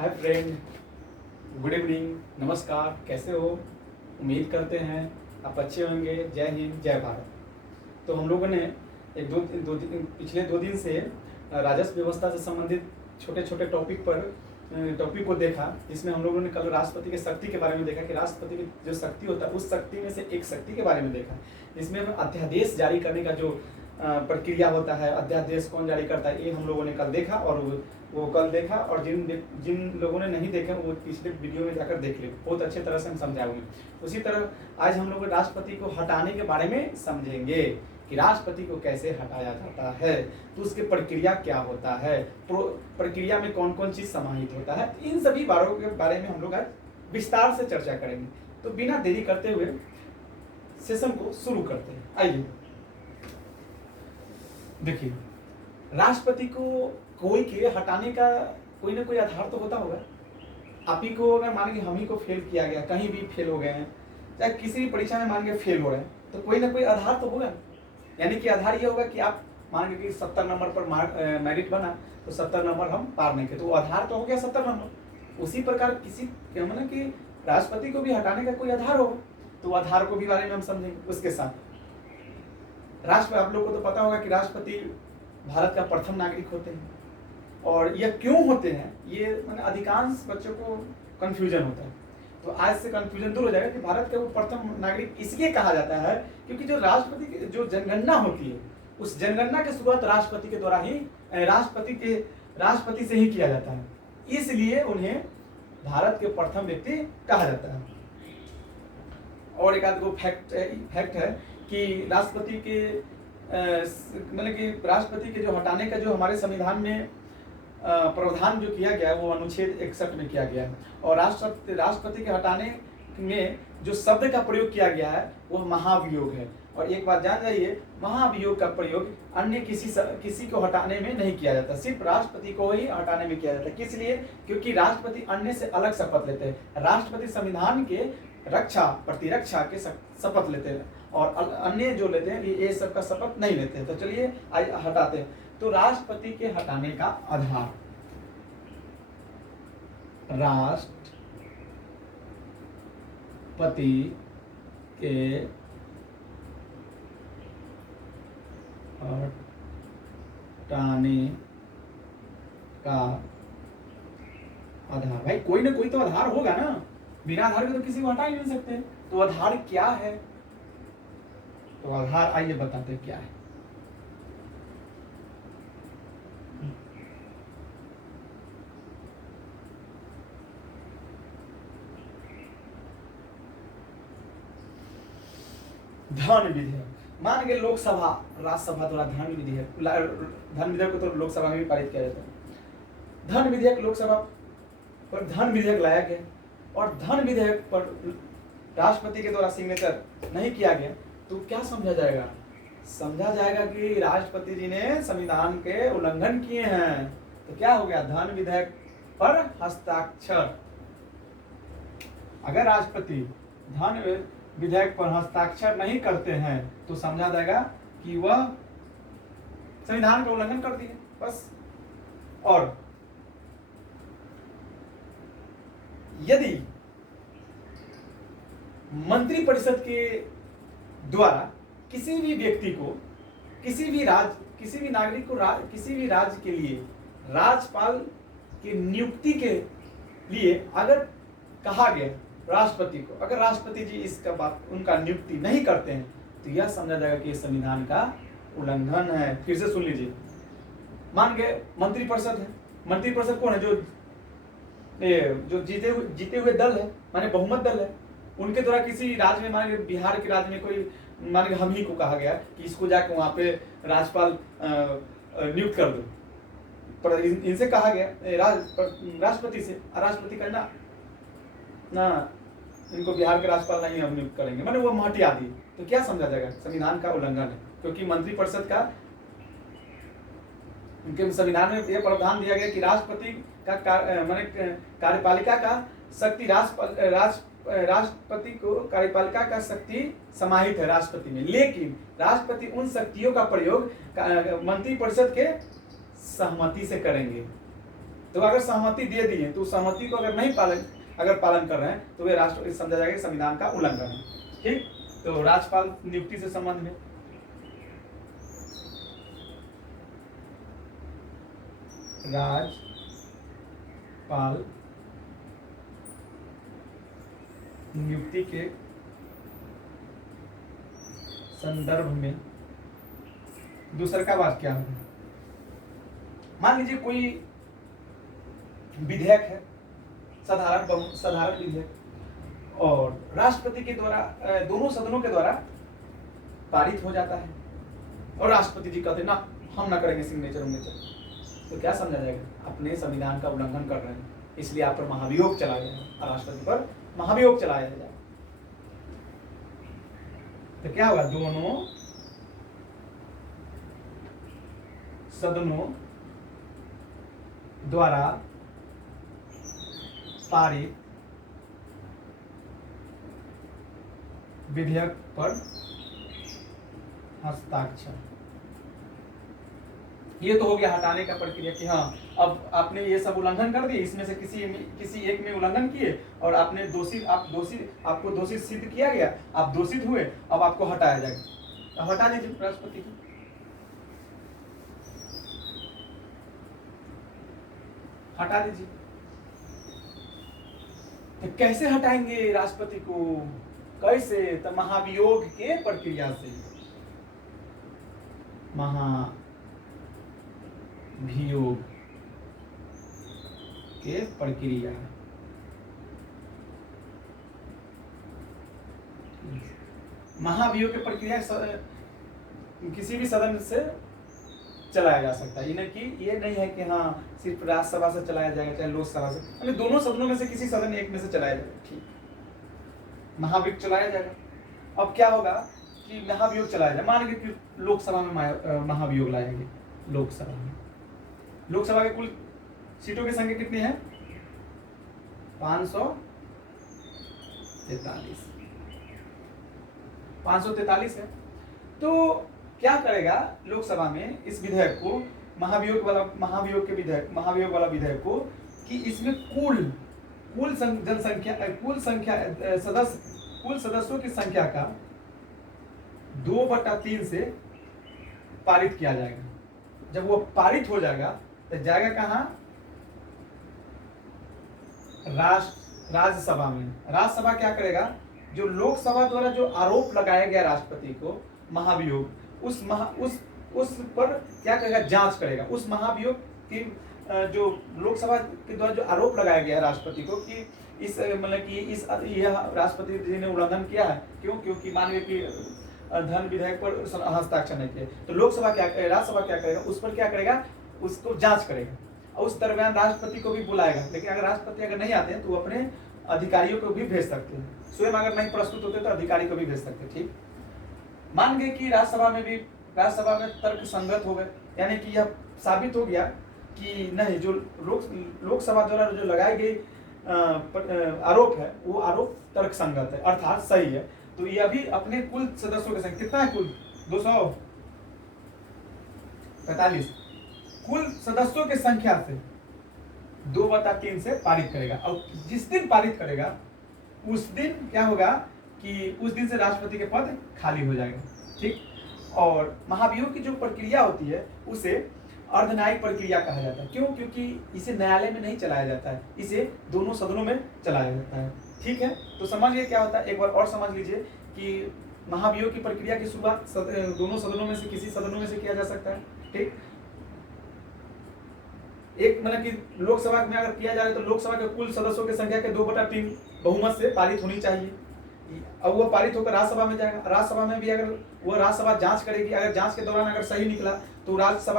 Hi friend, good evening, नमस्कार। कैसे हो? उम्मीद करते हैं आप अच्छे होंगे। जय हिंद, जय भारत। तो हम लोगों ने पिछले 2 दिन से राजस्व व्यवस्था से संबंधित छोटे छोटे टॉपिक को देखा, जिसमें हम लोगों ने कल राष्ट्रपति की शक्ति के बारे में देखा कि राष्ट्रपति की जो शक्ति होता है उस शक्ति में से एक शक्ति के बारे में देखा। इसमें हम अध्यादेश जारी करने का जो प्रक्रिया होता है, अध्यादेश कौन जारी करता है, ये हम लोगों ने कल देखा। और वो कल देखा, और जिन लोगों ने नहीं देखा वो पिछले वीडियो में जाकर देख ले, बहुत अच्छे तरह से हम समझाएंगे। उसी तरह आज हम लोग राष्ट्रपति को हटाने के बारे में समझेंगे कि राष्ट्रपति को कैसे हटाया जाता है, तो उसकी प्रक्रिया क्या होता है, प्रक्रिया में कौन कौन चीज समाहित होता है। इन सभी बारों के बारे में हम लोग आज विस्तार से चर्चा करेंगे। तो बिना देरी करते हुए सेशन को शुरू करते हैं। आइए देखिए, राष्ट्रपति को कोई के हटाने का कोई ना कोई आधार तो होता होगा। आप ही को अगर मान के हम ही को फेल किया गया, कहीं भी फेल हो गए हैं, चाहे किसी भी परीक्षा में मान के फेल हो रहे हैं, तो कोई ना कोई आधार तो होगा। यानी कि आधार ये होगा कि आप मान के कि 70 नंबर पर मेरिट बना, तो 70 नंबर हम पार नहीं किए, तो वो आधार तो हो गया 70 नंबर। उसी प्रकार किसी मतलब कि राष्ट्रपति को भी हटाने का कोई आधार होगा, तो आधार को भी बारे में हम समझेंगे। उसके साथ आप लोग को तो पता होगा कि राष्ट्रपति भारत का प्रथम नागरिक होते हैं। और यह क्यों होते हैं, ये मतलब अधिकांश बच्चों को कंफ्यूजन होता है। तो आज से कंफ्यूजन दूर हो जाएगा कि भारत का वो प्रथम नागरिक इसलिए कहा जाता है क्योंकि जो राष्ट्रपति की जो जनगणना होती है, उस जनगणना की शुरुआत राष्ट्रपति के द्वारा ही राष्ट्रपति से ही किया जाता है। इसलिए उन्हें भारत के प्रथम व्यक्ति कहा जाता है। और एक आध फैक्ट है कि राष्ट्रपति के जो हटाने का जो हमारे संविधान में प्रावधान जो किया गया है वो अनुच्छेद 61 में किया गया है। और राष्ट्रपति के हटाने में जो शब्द का प्रयोग किया गया है वो महाभियोग है। और एक बात जान जाइए, महाभियोग का प्रयोग अन्य किसी को हटाने में नहीं किया जाता, सिर्फ राष्ट्रपति को ही हटाने में किया जाता है। किस लिए? क्योंकि राष्ट्रपति अन्य से अलग शपथ लेते हैं। राष्ट्रपति संविधान के प्रतिरक्षा के शपथ लेते हैं, और अन्य जो लेते हैं ये सबका शपथ नहीं लेते हैं। तो चलिए आज हटाते हैं। तो राष्ट्रपति के हटाने का आधार, राष्ट्रपति के हटाने का आधार, भाई कोई ना कोई तो आधार होगा ना, बिना आधार के तो किसी को हटा ही नहीं सकते। तो आधार क्या है? तो आधार आइए बताते क्या है। धन विधेयक, मान के लोकसभा राज्यसभा द्वारा धन विधेयक को तो लोकसभा में भी पारित किया जाता है। धन विधेयक लोकसभा पर धन विधेयक लाया गया, और धन विधेयक पर राष्ट्रपति के द्वारा सिग्नेचर नहीं किया गया, तो क्या समझा जाएगा? समझा जाएगा कि राष्ट्रपति जी ने संविधान के उल्लंघन किए हैं। तो क्या हो गया? धन विधेयक पर हस्ताक्षर। अगर राष्ट्रपति धन विधेयक पर हस्ताक्षर नहीं करते हैं तो समझा जाएगा कि वह संविधान का उल्लंघन कर दिए, बस। और यदि मंत्रिपरिषद के द्वारा किसी भी व्यक्ति को, किसी भी नागरिक को किसी भी राज्य के लिए राज्यपाल की नियुक्ति के लिए अगर कहा गया राष्ट्रपति को, अगर राष्ट्रपति जी उनका नियुक्ति नहीं करते हैं, तो यह समझा जाएगा कि संविधान का उल्लंघन है। फिर से सुन लीजिए, मान गए मंत्रिपरिषद है। मंत्रिपरिषद कौन है? जो जीते हुए दल है, माने बहुमत दल है। उनके द्वारा किसी राज्य में, माने बिहार के राज्य में कोई, माने हम ही को कहा गया कि इसको जाकर वहां पे राज्यपाल नियुक्त कर दो, पर इनसे कहा गया राष्ट्रपति से, राष्ट्रपति कहना ना इनको बिहार के राज्यपाल नहीं हम नियुक्त करेंगे, माने वो हटिया दी, तो क्या समझा जाएगा? संविधान का उल्लंघन है। क्योंकि मंत्रिपरिषद का, उनके संविधान में यह प्रावधान दिया गया कि राष्ट्रपति का माने कार्यपालिका का शक्ति राष्ट्रपति को कार्यपालिका का शक्ति समाहित है राष्ट्रपति में, लेकिन राष्ट्रपति उन शक्तियों का प्रयोग मंत्रिपरिषद के सहमति से करेंगे। तो अगर सहमति दे दिए तो उस सहमति को अगर पालन कर रहे हैं तो वे राष्ट्र समझा जाएगा संविधान का उल्लंघन है। ठीक, तो राज्यपाल नियुक्ति से संबंध में राज्यपाल नियुक्ति के संदर्भ में दूसरा का बात क्या होगा? मान लीजिए कोई विधेयक है, साधारण विधेयक, और राष्ट्रपति के द्वारा दोनों सदनों के द्वारा पारित हो जाता है और राष्ट्रपति जी कहते ना हम ना करेंगे सिग्नेचर उग्नेचर, तो क्या समझा जाएगा? अपने संविधान का उल्लंघन कर रहे हैं, इसलिए आप पर महाभियोग चलाया जाएगा, राष्ट्रपति पर महाभियोग चलाया जाएगा। तो क्या होगा? दोनों सदनों द्वारा पारित विधेयक पर हस्ताक्षर। ये तो हो गया हटाने का प्रक्रिया कि हाँ अब आपने ये सब उल्लंघन कर दिए, इसमें से किसी एक में उल्लंघन किए और आपने आपको दोषी सिद्ध किया गया, आप दोषित हुए, अब आपको हटाया जाएगा। अब हटा दीजिए राष्ट्रपति को। हटा दीजिए। तो कैसे हटाएंगे राष्ट्रपति को? कैसे? तो महाभियोग के प्रक्रिया से। महाभियोग के प्रक्रिया। महाभियोग की प्रक्रिया किसी भी सदन से चलाया जा सकता है। ये नहीं है कि हाँ सिर्फ राज्यसभा से चलाया जाएगा चाहे लोकसभा से, यानी दोनों सदनों में से किसी सदन एक में से चलाया जाएगा। ठीक, महाभियोग चलाया जाएगा। अब क्या होगा कि महाभियोग चलाया जाए, मान लीजिए कि लोकसभा में महाभियोग लाएंगे। लोकसभा के कुल सीटों की संख्या कितनी है? 543 है। तो क्या करेगा लोकसभा में इस विधेयक को, महाभियोग वाला विधेयक को, कि इसमें कुल सदस्यों की संख्या का 2/3 से पारित किया जाएगा। जब वो पारित हो जाएगा तो जाएगा कहाँ? राज्यसभा में। राज्यसभा क्या करेगा? जो लोकसभा द्वारा जो आरोप लगाया गया राष्ट्रपति को महाभियोग, उस पर क्या करेगा? जांच करेगा। उस महाभियोग की जो लोकसभा के द्वारा जो आरोप लगाया गया राष्ट्रपति को कि यह राष्ट्रपति जी ने उल्लंघन किया है। क्यों? क्योंकि मानिए कि धन विधेयक पर हस्ताक्षर नहीं किए, तो राज्यसभा क्या करेगा? उस पर क्या करेगा? उसको जांच करेगा और उस दरमियान राष्ट्रपति को भी बुलाएगा। लेकिन अगर राष्ट्रपति अगर नहीं आते हैं तो वो अपने अधिकारियों को भी भेज सकते हैं। स्वयं अगर नहीं प्रस्तुत होते तो अधिकारी को भी भेज सकते हैं। ठीक, मान गए कि राज्यसभा में तर्क संगत हो गए, यानी कि यह साबित हो गया कि नहीं, जो लोकसभा द्वारा जो लगाई गई आरोप है वो आरोप तर्क संगत है, अर्थात सही है। तो यह भी अपने कुल सदस्यों की संख्या कितना है? कुल 245। कुल सदस्यों की संख्या से 2/3 से पारित करेगा। और जिस दिन पारित करेगा उस दिन क्या होगा कि उस दिन से राष्ट्रपति के पद खाली हो जाएगा। ठीक, और महाभियोग की जो प्रक्रिया होती है उसे अर्धन्यायिक प्रक्रिया कहा जाता है। क्यों? क्योंकि इसे न्यायालय में नहीं चलाया जाता है, इसे दोनों सदनों में चलाया जाता है। ठीक है, तो समझिए क्या होता है, एक बार और समझ लीजिए कि महाभियोग की प्रक्रिया की शुरुआत दोनों सदनों में से किसी सदनों में से किया जा सकता है। ठीक, एक मतलब कि लोकसभा में अगर किया जाए तो लोकसभा के कुल सदस्यों की संख्या के 2/3 बहुमत से पारित होनी चाहिए। अब वो पारित होकर राज्यसभा में जाएगा। राज्यसभा में भी अगर वो राज्यसभा जांच करेगी, अगर जांच के दौरान अगर सही निकला तो राज्यसभा